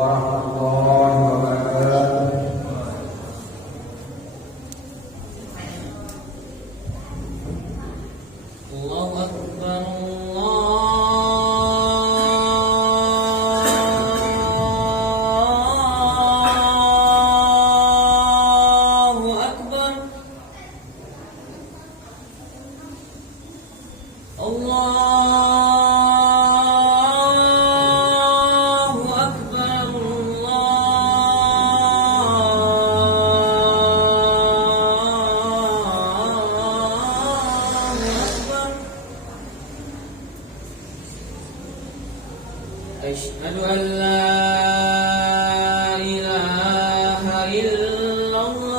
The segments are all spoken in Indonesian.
warahmatullahi wabarakatuh. Allahu Akbar. Asyhadu an la ilaha illallah.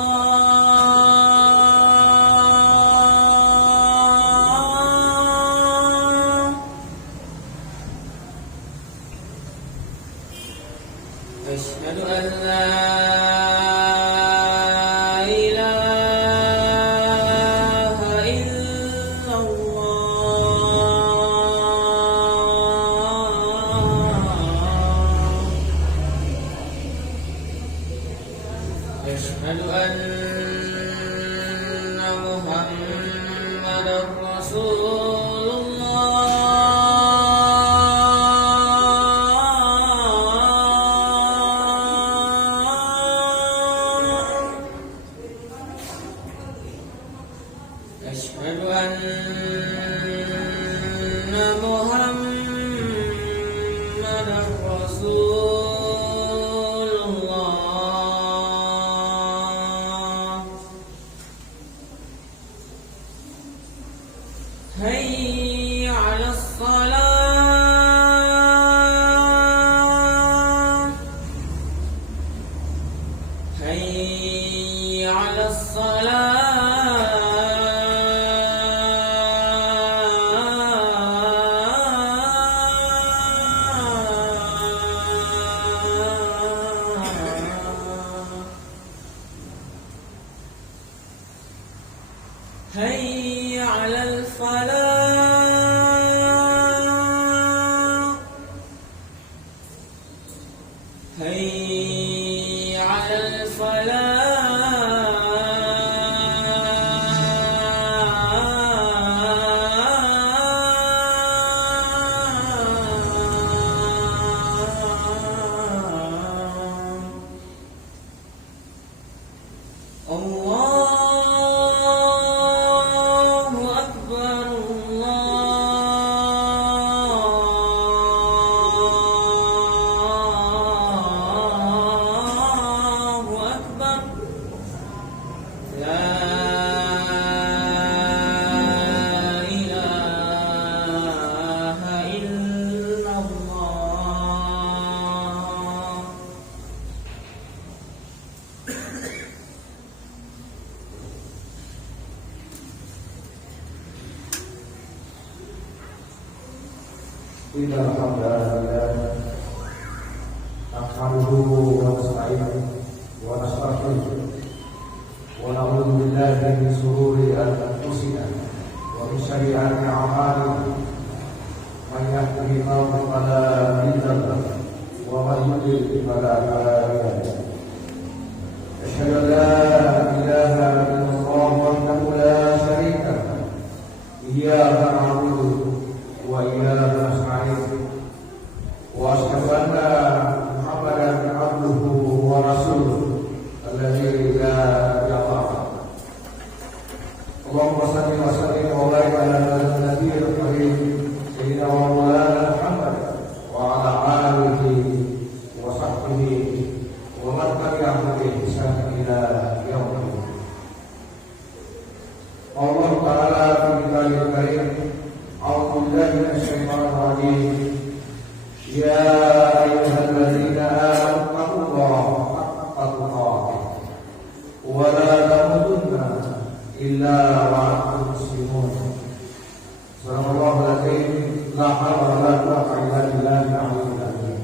Asyhadu an la Asyhadu anna Muhammadar Rasulullah. Asyhadu anna Muhammadar Rasulullah. Hayya 'alas salah. Hayya 'alas salah. Hayya 'alal falah. Hayya 'alal falah. Innal hamdalillah nahmaduhu wa nasta'inuhu wa nastaghfiruh wa na'udzu billahi min shururi anfusina wa min sayyiati a'malina. Man yahdihillahu fala mudilla lahu wa man yudlil fala hadiya lahu. Asyhadu an la ilaha illallah wahdahu la syarika lahu. Iyyaka na'budu wa iyyaka nasta'in. Wa asyhadu anna Muhammadan abduhu wa rasuluhu alladzi la ilaha. Allahumma shalli wa sallim wa barik ala nabiyil karim sayyidina wa maulana Muhammad wa ala alihi wa sahbihi wa man tabi'ahum bi ihsan ila yaumil qiyamah. Allah Ta'ala fi kitabihil karim. A'udzu billahi minasy syaithanir rajim. Ya ayyuhalladzina amanu taqullaha haqqa tuqatih wa la tamutunna illa wa antum muslimun. Subhanallahul azim. La haula wa la quwwata illa billahil aliyyil azim.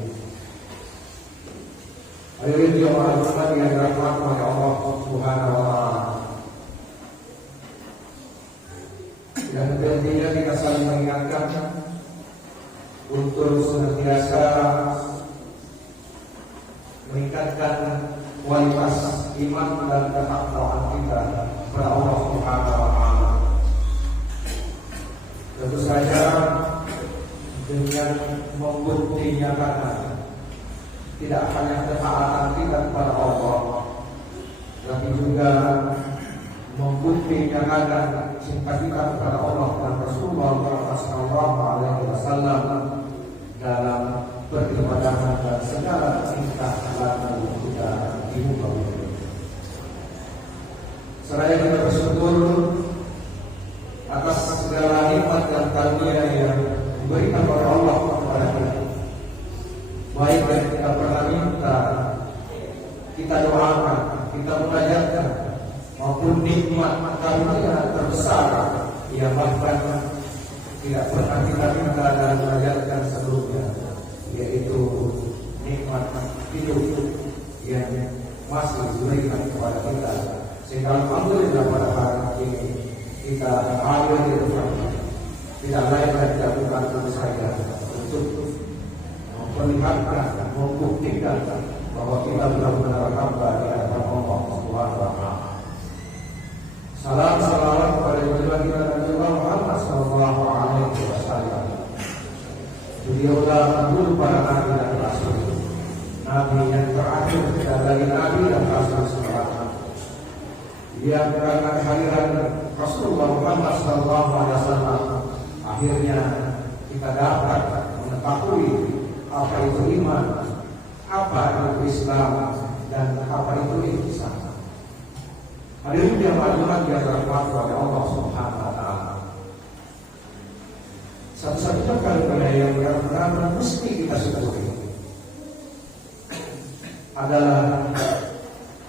Hadirin jemaah Jumat yang dirahmati oleh Allah Subhanahu wa taala. Dan tentunya kita saling mengingatkan untuk senantiasa meningkatkan kualitas iman dan ketakwaan kita kepada Allah Subhanahu wa taala. Tentu saja dengan membuktinya karena tidak hanya ketaatan kita kepada Allah, tapi juga membuktikan cinta kita kepada Allah dan Rasulullah sallallahu alaihi wasallam dalam beribadah dan segala tingkah laku kita di muka bumi. Seraya kita bersyukur atas segala nikmat dan karunia yang diberikan oleh Allah kepada kita, baik yang kita pernah minta, kita doakan, kita munajatkan, maupun nikmat karunia terbesar yang bahkan tidak pernah kita minta dan munajatkan sebelumnya, yaitu nikmat hidup yang masih diberikan kepada kita, sehingga alhamdulillah pada hari ini kita hadir di depan tidak lain dan tidak bukan tentu saja untuk memperlihatkan, membuktikan bahwa kita benar-benar hamba di hadapan Allah Subhanahu wa taala. Salam salawat kepada junjungan kita Nabi Muhammad sallallahu alaihi wasallam. Beliaulah guru para nabi dan rasul, nabi yang terakhir dari nabi dan rasul semua. Yang karena kehadiran Rasulullah Muhammad sallallahu alaihi wasallam, akhirnya kita dapat mengetahui apa itu iman, apa itu Islam, dan apa itu ihsan. Hadirin yang berbahagia yang dirahmati oleh Allah Subhanahu wa taala. Satu-satunya karunia yang benar-benar mesti kita syukuri adalah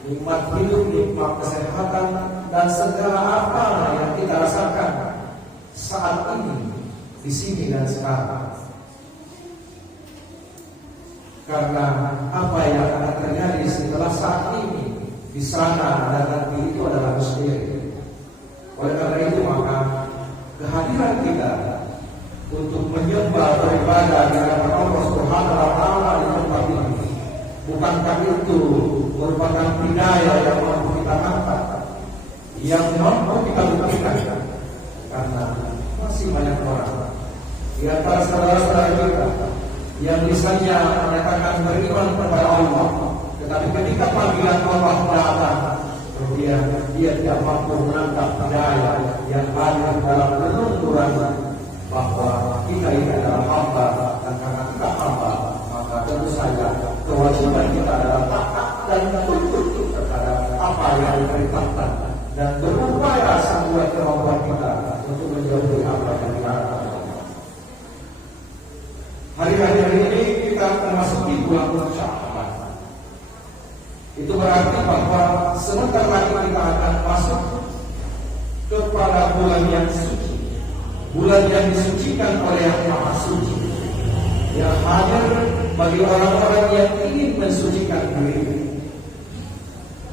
nikmat hidup, nikmat kesehatan, dan segala apa yang kita rasakan saat ini di sini dan sekarang. Karena apa yang akan terjadi setelah saat ini di sana dan nanti itu adalah misteri. Oleh karena itu maka kehadiran kita untuk menyembah beribadah di hadapan Allah Subhanahu wa taala di tempat ini, bukankah itu merupakan hidayah yang mampu kita angkat, yang mampu kita buktikan? Karena masih banyak orang di antara saudara-saudara kita yang misalnya menyatakan beriman kepada Allah, tetapi ketika panggilan Allah datang, kemudian dia tidak mampu menangkap hidayah yang ada dalam penunturan bahwa kita ini adalah hamba, dan karena kita hamba, maka tentu saja kewajiban kita adalah taat dan tunduk terhadap apa yang diperintahkan dan berupaya sekuat kemampuan kita untuk menjauhi apa yang dilarang. Hari-hari ini kita memasuki bulan Sya'ban. Itu berarti bahwa sebentar lagi kita akan masuk kepada bulan yang suci, bulan yang disucikan oleh Yang Maha Suci, yang hadir bagi orang-orang yang ingin mensucikan diri.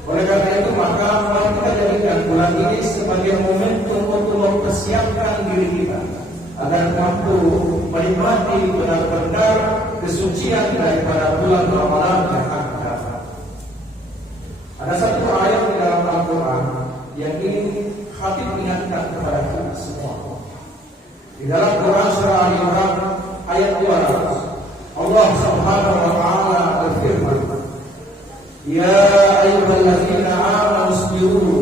Oleh karena itu maka mari kita jadikan bulan ini sebagai momentum untuk mempersiapkan diri kita agar mampu menikmati benar-benar kesucian daripada bulan Ramadan yang akan datang. Ada satu ayat di dalam Al-Quran yang ingin khatib ingatkan kepada kita semua. Di dalam Quran surah Al-Imran ayat 200, Allah Subhanahu wa taala berfirman, "Ya ayyuhalladzina amanu isbiru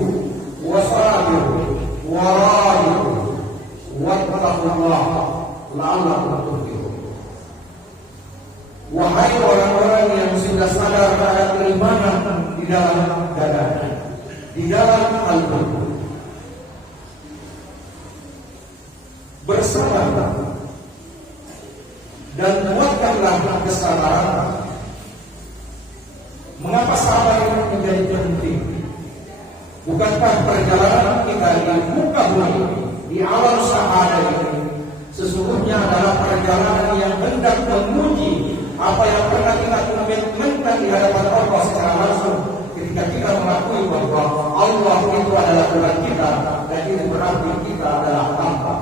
wa sabiru wa rabitu wattaqullaha la'allakum tuflihun." Wahai orang-orang yang sudah sadar terhadap keimanan di dalam dada, di dalam kalbu, bersabar dan kuatkanlah kesabaran. Mengapa sabar ini menjadi penting? Bukankah perjalanan kita di muka bumi, di alam syahadah ini, sesungguhnya adalah perjalanan yang hendak menguji apa yang pernah kita komitmenkan di hadapan Allah secara langsung ketika kita mengakui bahwa Allah itu adalah Tuhan kita, dan itu berarti kita adalah hamba.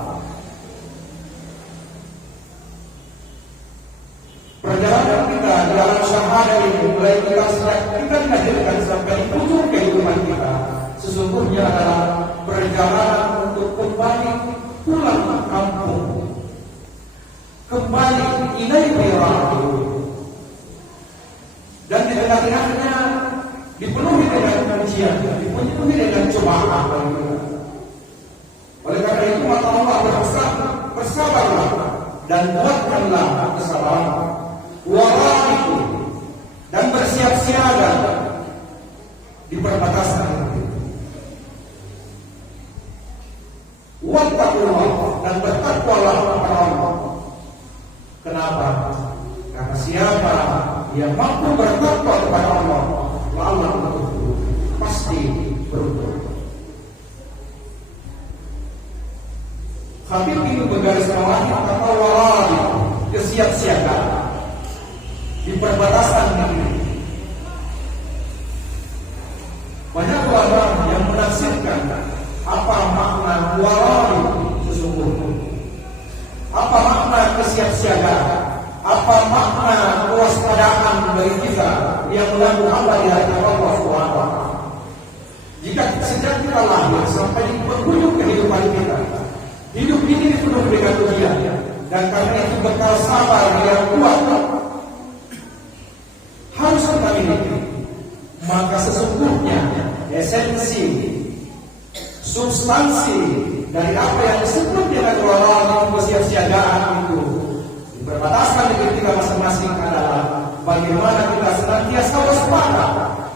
Perjalanan kita di dalam syahadah ini mulai kita sesungguhnya adalah perjalanan untuk kembali pulang ke kampung, kembali ilaihi raji'un. Dan di tengah-tengahnya dipenuhi dengan ujian, dipenuhi dengan cobaan. Oleh karena itu maka Allah bersabarlah dan buatkanlah kesabaran, wara'iku, dan bersiap siaga di perbatasan itu. Wattaqullah, dan bertakwalah kepada Allah. Kenapa? Karena siapa yang mampu bertakwa kepada Allah, Allah pasti beruntung. Habib ini menggaris bawahi kata wara'i, kesiapsiagaan di perbatasan negeri. Banyak ulama yang menafsirkan apa makna wara'i sesungguhnya, apa makna kesiapsiagaan, apa makna kewaspadaan bagi kita yang menanggung hamba di hadapan Allah Subhanahu wa Ta'ala. Jika sejak kita lahir sampai di penghujung kehidupan kita, hidup ini penuh dengan ujian, dan karena itu bekal sabar yang kuat harus kita miliki. Maka sesungguhnya esensi, substansi dari apa yang disebut dengan wara'i, kesiapsiagaan itu di perbatasan negeri kita masing-masing adalah bagaimana kita senantiasa waspada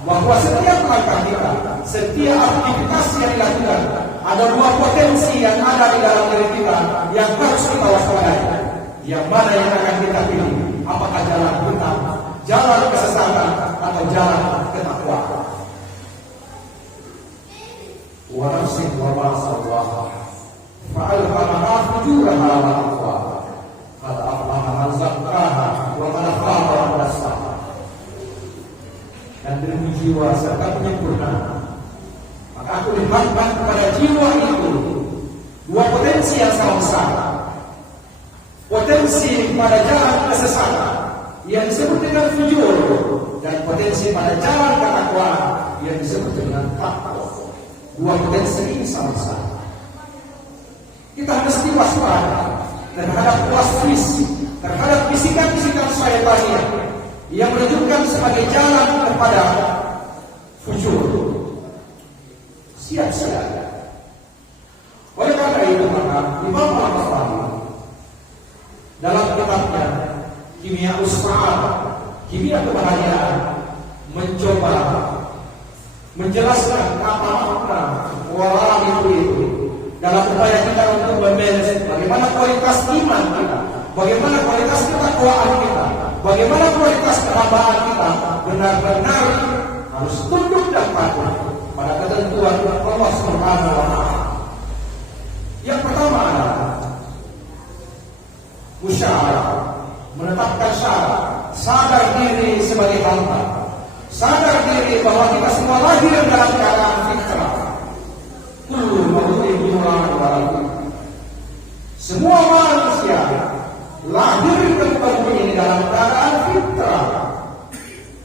bahwa setiap langkah kita, setiap aktivitas yang dilakukan, ada dua potensi yang ada di dalam diri kita yang harus kita waspadai. Yang mana yang akan kita pilih? Apakah jalan hitam, jalan kesesatan, atau jalan ketakwaan? Wa nafsin wa ma sawaha fa'alhamaha fujuraha wa taqwaha qad aflaha man zakkaha wa qad khaba man dassaha. Dan demi jiwa serta penyempurnaan, maka aku lihatkan kepada jiwa itu dua potensi yang sama besar. Potensi pada jalan kesesatan yang disebut dengan fujur, dan potensi pada jalan ketakwaan yang disebut dengan takwa. Dua potensi ini sama besar. Kita mesti waspada terhadap waswis, terhadap bisikan-bisikan syaitan yang menunjukkan sebagai jalan kepada fujur. Siap-siap. Oleh karena itu maka Imam Al-Ghazali dalam kitabnya Kimia Usaha, Kimia Kebahagiaan, mencoba menjelaskan apa makna wara'i itu dalam upaya kita untuk membangun bagaimana kualitas iman kita, bagaimana kualitas ketakwaan kita, bagaimana kualitas kehambaan kita benar-benar harus tunduk dan patuh pada ketentuan Allah Subhanahu wa Ta'ala. Yang pertama adalah musyawarah, menetapkan syarat, sadar diri sebagai hamba, sadar diri bahwa kita semua lahir dalam keadaan fitrah. Kullu mauludin yuladu 'ala al-fitra. Semua manusia lahir ke muka bumi ini dalam keadaan fitrah.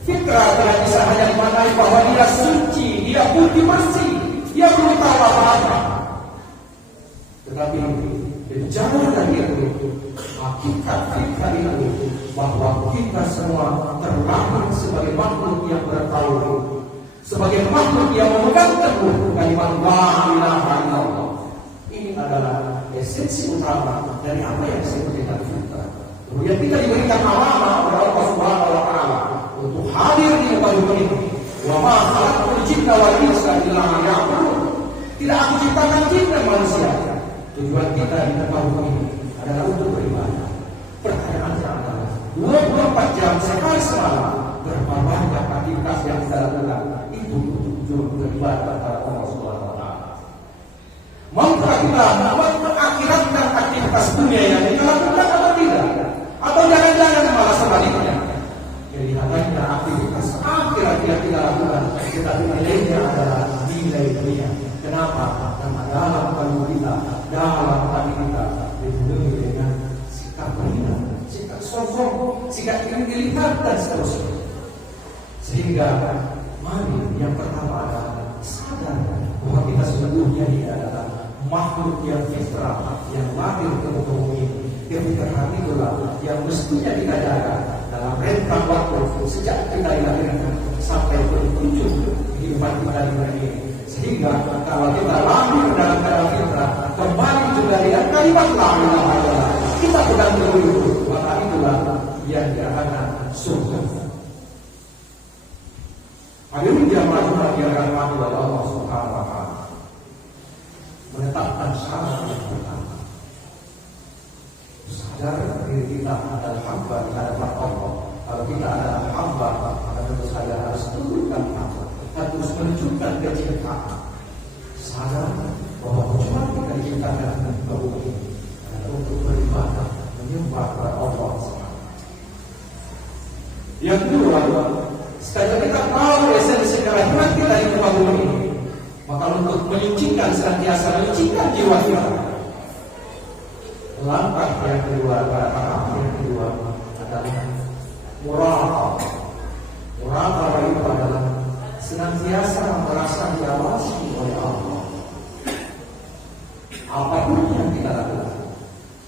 Fitrah tidak bisa hanya dimaknai bahwa dia suci, dia putih bersih, dia belum tahu apa-apa. Tetapi jauh dari itu, hakikat fitrah itu bahwa kita semua terlahir sebagai makhluk yang bertauhid, sebagai makhluk yang memegang teguh kalimat la ilaha illallah. Ini adalah esensi utama dari apa yang disebut dengan fitrah. Kemudian kita diberikan amanah oleh Allah Subhanahu wa Ta'ala untuk hadir di muka bumi ini. Wa ma khalaqtul jinna wal insa illa liya'budun. Tidak aku ciptakan jin dan manusia. Tujuan kita di muka bumi ini adalah untuk beribadah. Pertanyaannya adalah 24 jam sehari semalam berapa banyak aktivitas yang kita lakukan itu untuk beribadah kepada Allah Subhanahu wa Ta'ala. Maukah kita mengakhiratkan aktivitas dunia yang kita lakukan atau tidak? Atau jangan-jangan malah sebaliknya, kelihatannya aktivitas akhirat yang kita lakukan, tetapi nilainya adalah nilai dunia. Kenapa? Karena dalam kalbu kita, dalam hati kita dipenuhi dengan sikap hina, sikap sombong, sikap ingin dilihat dan seterusnya. Sehingga mari yang pertama adalah sadar bahwa kita sesungguhnya dia adalah makhluk yang fitrah, yang lahir ke muka bumi. Kefitrahan itulah yang mestinya kita jaga dalam rentang waktu sejak kita dilahirkan sampai berujung kehidupan kita di dunia ini. Sehingga kalau kita lahir dalam keadaan fitrah, kembali juga dengan kalimat la ilaha illallah, kita pegang teguh, maka itulah yang dikatakan surga. Hadirin jamaah yang dirahmati oleh Allah Subhanahu wa taala, menetapkan syarat yang pertama, sadar diri kita adalah hamba di hadapan Allah. Kalau kita adalah hamba, maka tentu saja harus tundukkan hamba, harus menunjukkan kecintaan. Sadar bahwa cuma kita diciptakan ke bumi untuk beribadah, menyembah kepada Allah Subhanahu. Yang kedua, sekali kita tahu esensi kelahiran kita di muka bumi ini, maka untuk menyucikan senantiasa menyucikan jiwa kita. Langkah yang kedua, tahap yang kedua adalah muraqabah. Muraqabah itu adalah senantiasa merasa diawasi oleh Allah. Apapun yang kita lakukan,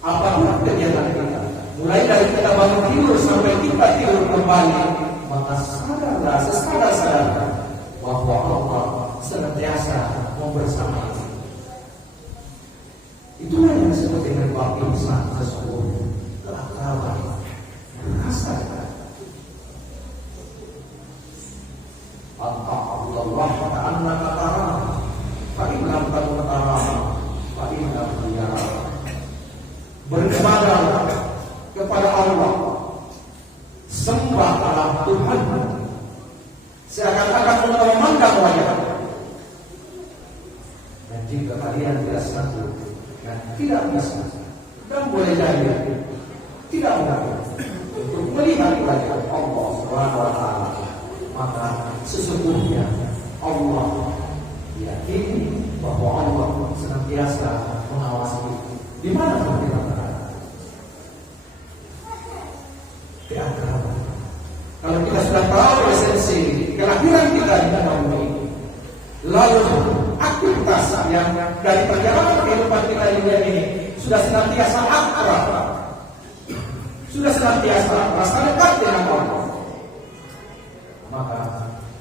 apapun kegiatan kita, mulai dari kita bangun tidur sampai kita tidur kembali, maka sadarlah, sesadar-sadarnya bahwa Allah senantiasa membersamai. Itulah yang disebut dengan bab insan sesungguhnya, keakraban, merasa Allah ta'annaka tarah, fa in lam takun tarah, fa innahu yarah. Beribadah kepada Allah, sembahlah Tuhan seakan-akan engkau memandang wajah. Dan jika kalian tidak sanggup dan tidak bisa, dan boleh jadi tidak mungkin untuk melihat wajah Allah Subhanahu wa taala, maka sesungguhnya Allah yakini bahwa Allah senantiasa mengawasi di mana pun kita berada. Keakraban. Kalau kita sudah tahu esensi kelahiran kita di dalam bumi ini, lalu aktivitas yang dari perjalanan kehidupan kita di dunia ini sudah senantiasa akrab, sudah senantiasa merasa dekat dengan Allah, maka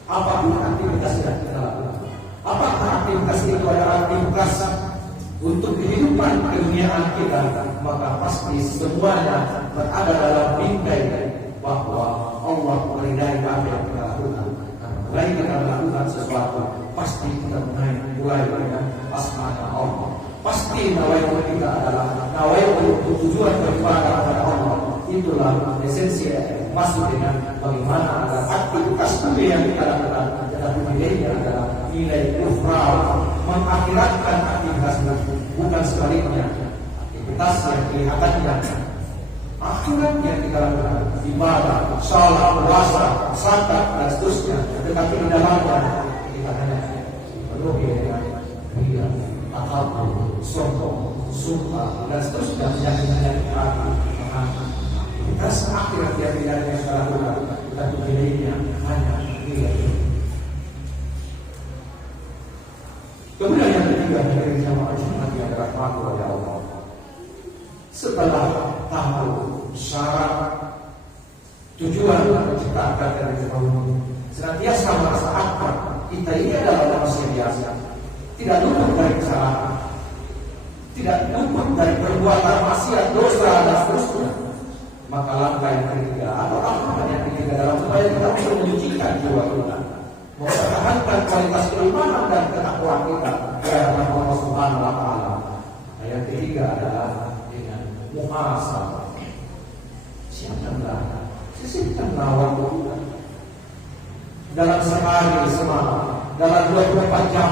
apapun aktivitas yang kita lakukan, apakah aktivitas itu adalah aktivitas untuk kehidupan keduniaan kita, maka pasti semuanya berada dalam bingkai bahwa Allah meridai apa yang kita lakukan. Mulai kita melakukan sesuatu, pasti kita mulai dengan asma Allah. Pasti nawaitu kita adalah nawaitu tujuan beribadah kepada Allah. Itulah esensi masuk dengan bagaimana ada aktivitas yang kita lakukan, tetapi nilainya adalah nilai kufral, mengakhiratkan aktivitas itu, bukan sebaliknya. Aktivitas yang kelihatannya akhirat yang kita lakukan, ibadah, salat, puasa, zakat dan seterusnya, tetapi di dalamnya kita hanya penuhi dengan riya, takabur, sombong, sumpah dan seterusnya yang menjadi hati. Aktivitas akhirat yang tidak ada yang kita lakukan, tetapi nilainya hanya nilai. Kemudian yang ketiga, dari jamaah Jumat yang dirahmati oleh Allah, setelah tahu syarat tujuan menciptakan dari kaum, senantiasa merasa akrab kita ini adalah manusia biasa, tidak luput dari kesalahan, tidak luput dari perbuatan maksiat, dosa dan seterusnya. Maka langkah yang ketiga atau langkah yang ketiga dalam upaya kita untuk menyucikan jiwa kita, mempertahankan kualitas keimanan dan ketakwaan kita kepada Allah Subhanahu wa taala. Yang ketiga adalah dengan muhasabah. Sisihkanlah waktu kita dalam sehari semalam, dalam 24 jam,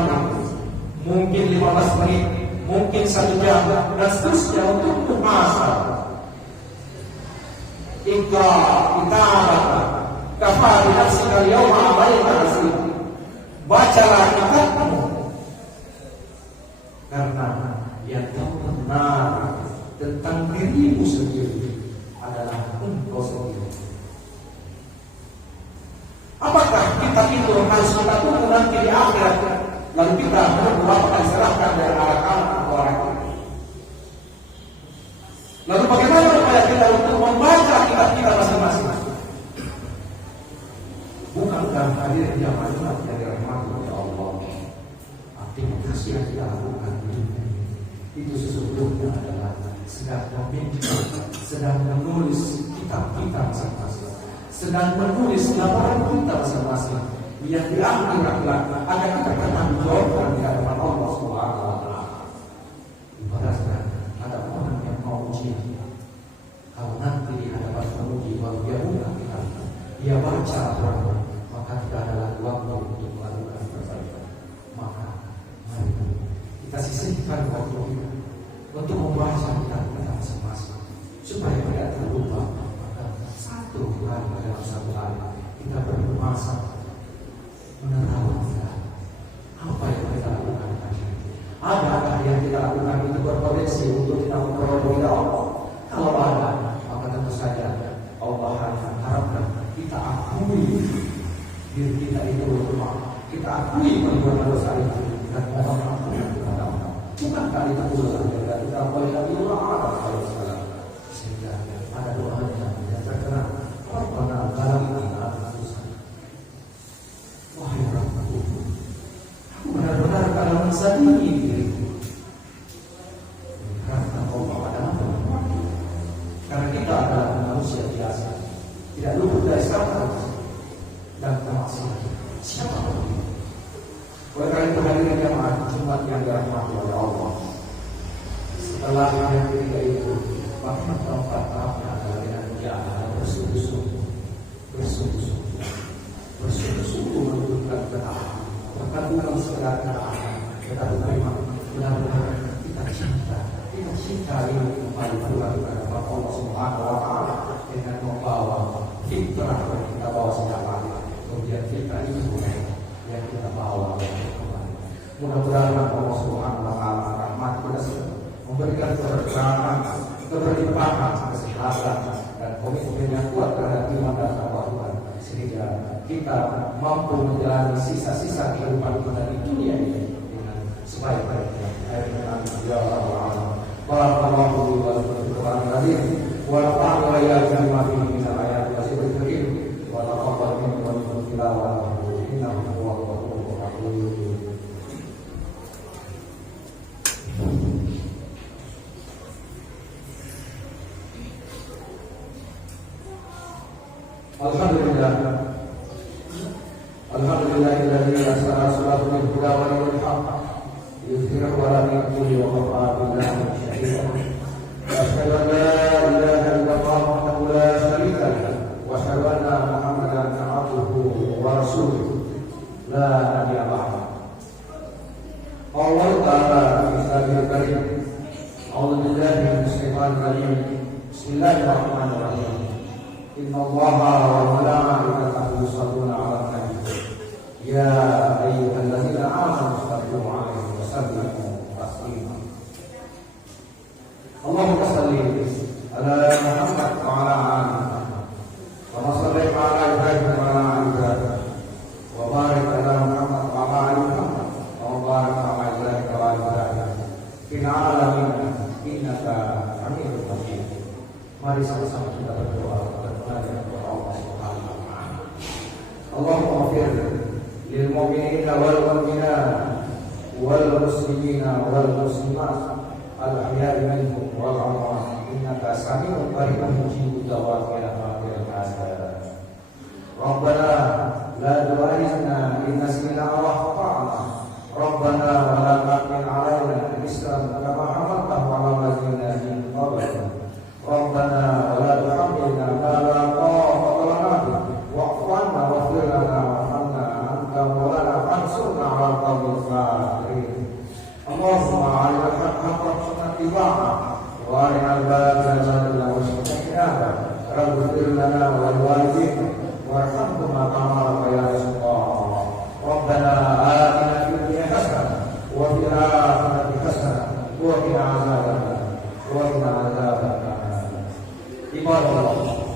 mungkin 15 menit, mungkin 1 jam dan seterusnya untuk muhasabah. Ikra kitabaka kafa bi nafsika al-yawma 'alaika hasiba. Bacalah kitabmu, karena yang tahu benar tentang dirimu sendiri adalah engkau sendiri. Apakah kitab itu harus kita tunggu nanti di akhirat lalu kita berbuat diserahkan dari anak-anak ke orang tua. Lalu bagaimana upaya kita untuk membaca kitab kita masing-masing? Bukan dalam hadir yang mana dari rahmat Allah. Aktivitas yang kita lakukan itu sesungguhnya adalah sedang meminta, sedang menulis kitab kita masing-masing, sedang menulis laporan kita masing-masing yang diambil adalah agar kita bertanggung jawab di hadapan Allah Subhanahu wa Ta'ala. Ibaratnya ada orang yang mau ujian, kalau nanti di hadapan penguji baru dia buka kitab, dia baca aturan, maka tidak ada lagi waktu untuk melakukan perbaikan. Maka mari kita sisihkan waktu kita untuk membaca kitab kita masing-masing supaya tidak terlupa. Maka satu kali dalam satu hari kita berpuasa menerawang apa yang kita lakukan tadi. Adakah yang kita lakukan itu berpotensi untuk kita memperoleh Allah? Kalau ada, maka tentu saja Allah harapkan kita akui diri kita itu lemah, kita akui perbuatan dosa itu dan mohon ampun kepada Allah. Bukankah kita ulang dan kita boleh lagi ulang Allah sehingga ada doanya yang terkenal. Rabbana zalamna anfusana. Wahai Rabbku, aku benar-benar kalau mensadari diriku. Karena Allah adalah Tuhan. Karena kita adalah manusia biasa, tidak luput dari salah dan kemaksiatan. Siapa pun. Oleh karena itu hadirin jemaat Jumat yang dirahmati oleh Allah. Setelah yang ketiga itu, maka keempat tahapnya adalah dengan jamaah bersungguh-sungguh menunjukkan ketaatan. Bahkan bukan sekedar ketaatan, tetapi memang benar-benar kita cinta ini kembali pulang kepada Allah Subhanahu wa Ta'ala dengan membawa fitrah yang kita bawa sejak lahir. Kemudian fitrah itu yang kita bawa kembali. Mudah-mudahan Allah Subhanahu wa Ta'ala rahmat kepada kita, memberikan keberkahan, keberlimpahan, kesehatan dan komitmen yang kuat terhadap iman dan takwa Tuhan, sehingga kita mampu menjalani sisa-sisa kehidupan kita di dunia ini dengan sebaik-baiknya. Ya Allah, barakallahu li wa lakum fil Qur'anil Karim wa nafa'ani wa iyyakum bima fihi min al-ayati wa dzikril hakim wa taqabbal minni wa minkum tilawatahu innahu huwal ghafurur rahim. Alhamdulillahilladzi arsala rasulahu bil huda wa dinil haqq liyudhhirahu 'ala dini kullihi wa kafaa billahi shahidan. Wa asyhadu an la ilaha illallah wahdahu la syarika lahu wa asyhadu anna Muhammadan 'abduhu wa rasuluhu la nabiyya ba'dahu. Allah Ta'ala Bismillahil Karim. A'udzu billahi minash shaitanir rajim. Bismillahirrahmanirrahim. Inna Allaha wa malaikatahu yusholluna 'alan nabi. Ya ayyuhalladzina amanu shallu 'alaihi wa sallimu taslima. Allahumma shalli ala Muhammad wa ala ali Muhammad. Wa salli ala Ibrahim wa ala ali Ibrahim. Wa barik ala Muhammad wa ala ali Muhammad. Wa barik ala Ibrahim wa ala ali Ibrahim. Fil 'alamin innaka Hamidum Majid. Mari sama-sama kita berdoa kepada Allah Subhanahu wa Ta'ala. Allahumma ighfir lil mu'minina wal mu'minat wal muslimina wal muslimat al ahya'i minhum wal amwat innaka sami'un qaribun mujibud da'wat ya rabbal alamin. Rabbana la tu'akhidhna in nasina aw akhtana. Rabbana wa la tahmil 'alaina isran kama hamaltahu 'ala alladzina min qablina. Rabbana wa la tuhammilna ma la taqata lana bihi wa'fu 'anna waghfir lana warhamna anta maulana fansurna 'alal qawmil kafirin. Allahumma 'arinal haqqa haqqan ittiba'a wa 'arinal batila batilan wastaqimna. Rabbana lana wa liwalidayna warhamhuma kama rabbayana shaghira. Rabbana atina fid dunya hasanah wa fil akhirati hasanah wa qina adzabannar. Ibadah Allah,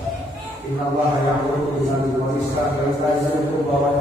Inna Allah ya'muru bil 'adli wal ihsani wa ita'i dzil qurba wa